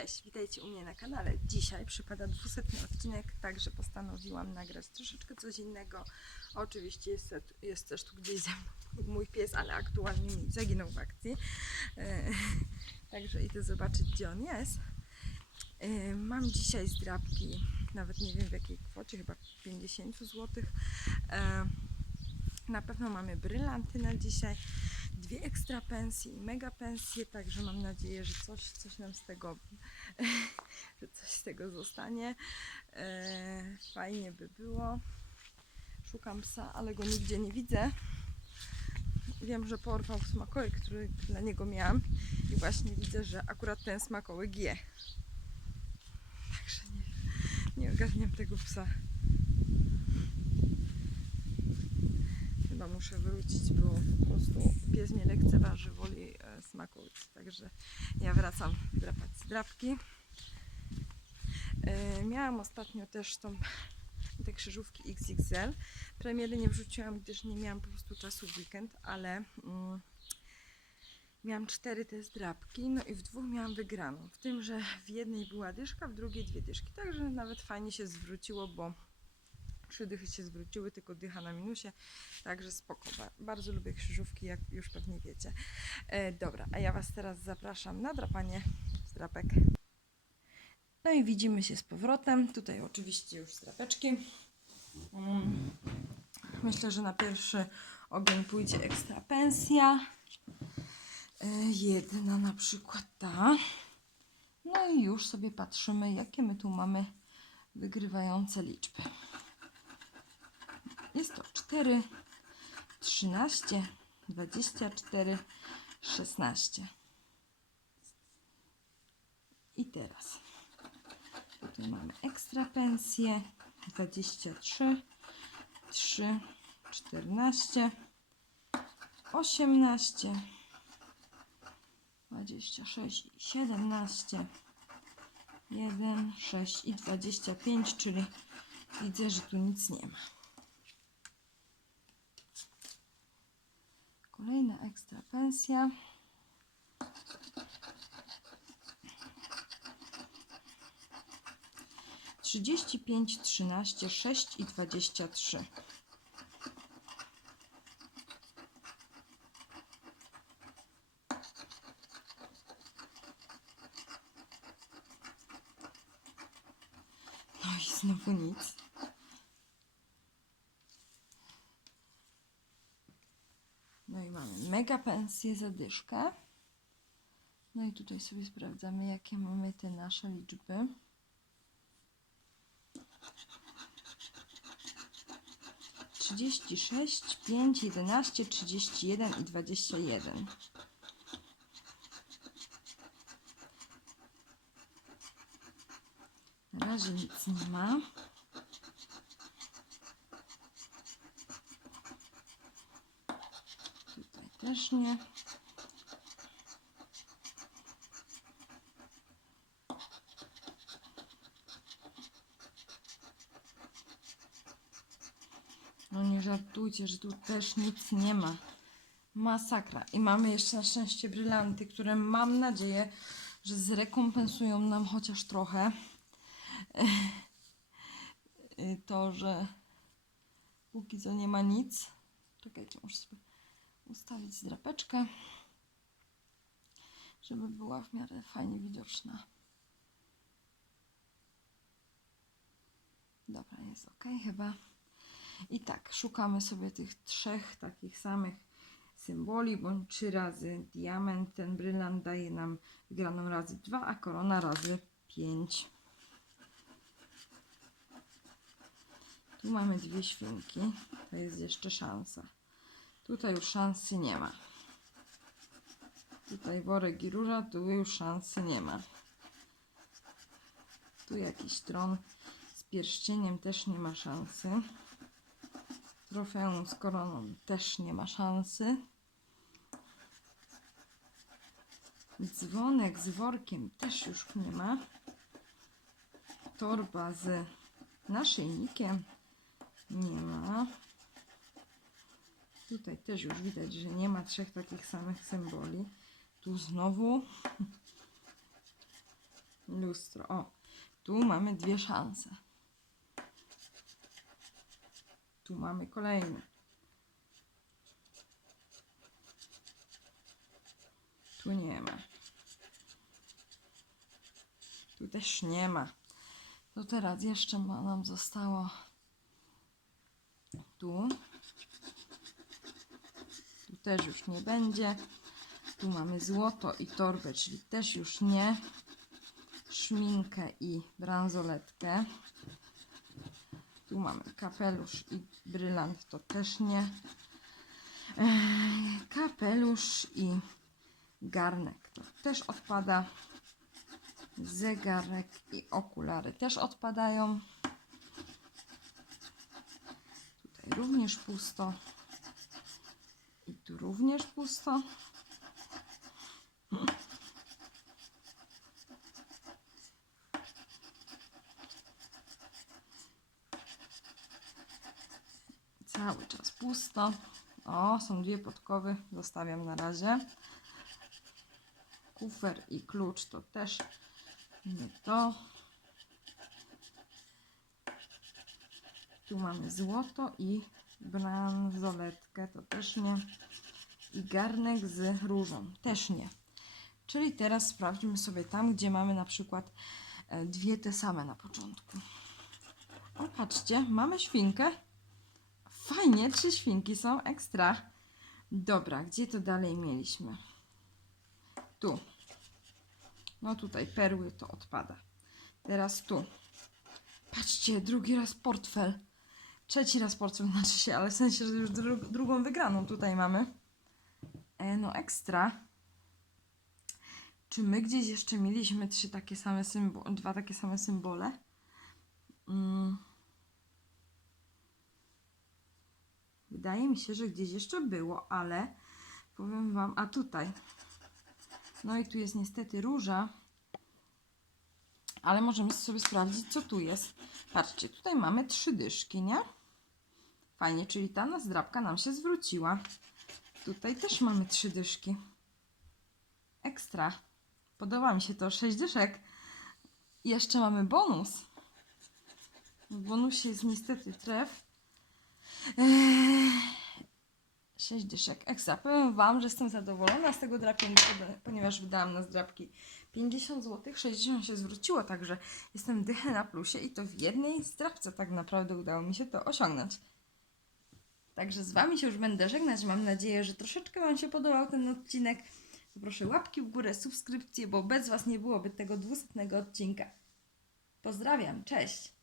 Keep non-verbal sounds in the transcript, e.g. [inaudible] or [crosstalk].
Cześć, witajcie u mnie na kanale. Dzisiaj przypada 200 odcinek, także postanowiłam nagrać troszeczkę coś innego. Oczywiście jest, jest też tu gdzieś ze mną mój pies, ale aktualnie mi zaginął w akcji. E, [laughs] Także idę zobaczyć, gdzie on jest. E, Mam dzisiaj zdrabki, nawet nie wiem w jakiej kwocie, chyba 50 zł. Na pewno mamy brylanty na dzisiaj, dwie ekstra pensje i mega pensje, także mam nadzieję, że coś, coś nam z tego, [laughs] że coś z tego zostanie. E, fajnie by było. Szukam psa, ale go nigdzie nie widzę. Wiem, że porwał smakołyk, który dla niego miałam i właśnie widzę, że akurat ten smakołyk je. Także nie, nie ogarniam tego psa. Chyba muszę wrócić, bo po prostu pies mnie lekceważy, woli e, smakołyk. Także ja wracam drapać zdrapki. E, miałam ostatnio też tą, te krzyżówki XXL. Premiery nie wrzuciłam, gdyż nie miałam po prostu czasu w weekend, ale mm, miałam cztery te zdrapki, no i w dwóch miałam wygraną. W tym, że w jednej była dyszka, w drugiej dwie dyszki. Także nawet fajnie się zwróciło, bo trzy dychy się zwróciły, tylko dycha na minusie. Także spoko. Ba- Bardzo lubię krzyżówki, jak już pewnie wiecie. E, dobra, a ja Was teraz zapraszam na drapanie zdrapek. No i widzimy się z powrotem. Tutaj oczywiście już zdrapeczki. Mm. Myślę, że na pierwszy ogień pójdzie ekstra pensja. E, jedna na przykład ta. No i już sobie patrzymy, jakie my tu mamy wygrywające liczby. Jest to 4, 13, 24, 16. I teraz tutaj mamy ekstra pensję 23, 3, 14, 18, 26 i 17, 1, 6 i 25, czyli widzę, że tu nic nie ma. Kolejna ekstra pensja. Trzydzieści pięć, trzynaście, sześć i dwadzieścia trzy. No i znowu nic. No i mamy mega pensję za dyszkę. No i tutaj sobie sprawdzamy, jakie mamy te nasze liczby. Trzydzieści sześć, pięć, jedenaście, trzydzieści jeden i dwadzieścia jeden. Na razie nic nie ma. Tutaj No nie żartujcie, że tu też nic nie ma. Masakra. I mamy jeszcze na szczęście brylanty, które mam nadzieję, że zrekompensują nam chociaż trochę [laughs] to, że póki co nie ma nic. Czekajcie, muszę sobie ustawić zdrapeczkę, żeby była w miarę fajnie widoczna. Dobra, jest ok chyba. I tak, szukamy sobie tych trzech takich samych symboli, bądź trzy razy diament. Ten brylant daje nam wygraną razy dwa, a korona razy pięć. Tu mamy dwie świnki. To jest jeszcze szansa. Tutaj już szansy nie ma. Tutaj worek i róża, tu już szansy nie ma. Tu jakiś tron z pierścieniem też nie ma szansy. Trofeum z koroną też nie ma szansy. Dzwonek z workiem też już nie ma. Torba z naszyjnikiem nie ma. Tutaj też już widać, że nie ma trzech takich samych symboli. Tu znowu [laughs] lustro. O, tu mamy dwie szanse. Tu mamy kolejny. Tu nie ma. Tu też nie ma. To teraz jeszcze ma, nam zostało tu. Też już nie będzie. Tu mamy złoto i torbę, czyli też już nie. Szminkę i bransoletkę. Tu mamy kapelusz i brylant, to też nie. Kapelusz i garnek, to też odpada. Zegarek i okulary też odpadają. Tutaj również pusto. Tu również pusto. Cały czas pusto. O, są dwie podkowy. Zostawiam na razie. Kufer i klucz to też nie to. Tu mamy złoto i bransoletkę, to też nie. I garnek z różą, też nie. Czyli teraz sprawdźmy sobie tam, gdzie mamy na przykład e, dwie te same na początku. O, patrzcie, mamy świnkę. Fajnie, trzy świnki są ekstra. Dobra, gdzie to dalej mieliśmy? Tu. No tutaj perły to odpada. Teraz tu. Patrzcie, drugi raz portfel. Trzeci raz portfel [laughs] znaczy się, ale w sensie, że już dru drugą wygraną tutaj mamy. E, no ekstra. Czy my gdzieś jeszcze mieliśmy trzy takie same symbole, dwa takie same symbole? Mm. Wydaje mi się, że gdzieś jeszcze było, ale powiem Wam, a tutaj. No i tu jest niestety róża, ale możemy sobie sprawdzić, co tu jest. Patrzcie, tutaj mamy trzy dyszki, nie? Fajnie, czyli ta nazdrabka nam się zwróciła. Tutaj też mamy trzy dyszki. Ekstra. Podoba mi się to. Sześć dyszek. I jeszcze mamy bonus. W bonusie jest niestety tref. Eee, Sześć dyszek. Ekstra. Powiem Wam, że jestem zadowolona z tego drapienia, ponieważ wydałam na zdrabki 50 zł, 60 się zwróciło, także jestem dychę na plusie i to w jednej zdrabce tak naprawdę udało mi się to osiągnąć. Także z Wami się już będę żegnać. Mam nadzieję, że troszeczkę Wam się podobał ten odcinek. Proszę łapki w górę, subskrypcje, bo bez Was nie byłoby tego 200 odcinka. Pozdrawiam, cześć!